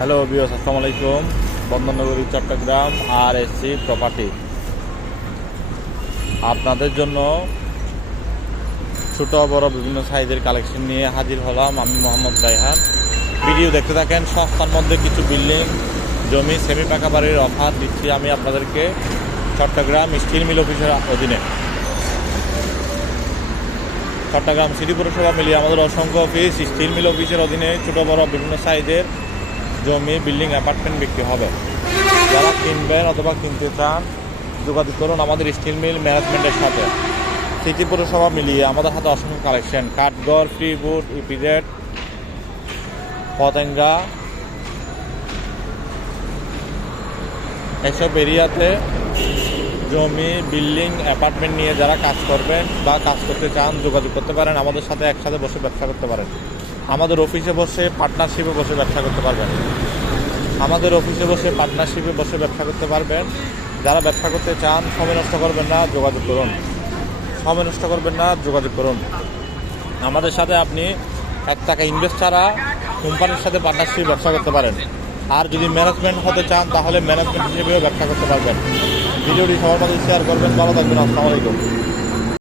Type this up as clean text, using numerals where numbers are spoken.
Hello বিয়স, আসসালামু আলাইকুম। বন্দরনগরী চট্টগ্রাম RSC প্রপার্টি আপনাদের জন্য ছোট বড় বিভিন্ন সাইজের কালেকশন নিয়ে হাজির হলাম। আমি মোহাম্মদ রায়হান। ভিডিও দেখতে থাকেন। সস্তার মধ্যে কিছু বিল্ডিং, জমি, সেমি পাকা বাড়ির অফার দিচ্ছি আমি আপনাদেরকে চট্টগ্রাম স্টিল মিল অফিসের অধীনে। চট্টগ্রাম সিটি পৌরসভা মিলিয়ে আমাদের অসংখ্য অফিস। স্টিল মিল অফিসের অধীনে ছোট বড় বিভিন্ন সাইজের জমি, বিল্ডিং, অ্যাপার্টমেন্ট বিক্রি হবে। যারা কিনবেন অথবা কিনতে চান যোগাযোগ করুন আমাদের স্টিল মিল ম্যানেজমেন্টের সাথে। সিটি পৌরসভা মিলিয়ে আমাদের হাতে অসংখ্য কালেকশন, কাঠগড়, ফ্রিবুড, ইপিজেড, পতেঙ্গা, এসব এরিয়াতে জমি, বিল্ডিং, অ্যাপার্টমেন্ট নিয়ে যারা কাজ করবেন বা কাজ করতে চান যোগাযোগ করতে পারেন। আমাদের সাথে একসাথে বসে ব্যবসা করতে পারেন। আমাদের অফিসে বসে পার্টনারশিপে বসে ব্যবসা করতে পারবেন। ব্যবসা করতে পারবেন। যারা ব্যবসা করতে চান সময় নষ্ট করবেন না, যোগাযোগ করুন। আমাদের সাথে আপনি ৳1 ইনভেস্ট ছাড়া কোম্পানির সাথে পার্টনারশিপ ব্যবসা করতে পারেন। আর যদি ম্যানেজমেন্ট হতে চান তাহলে ম্যানেজমেন্ট হিসেবেও ব্যবসা করতে পারবেন। ভিডিওটি সবার মাঝে শেয়ার করবেন। ভালো থাকবেন। আসসালামু আলাইকুম।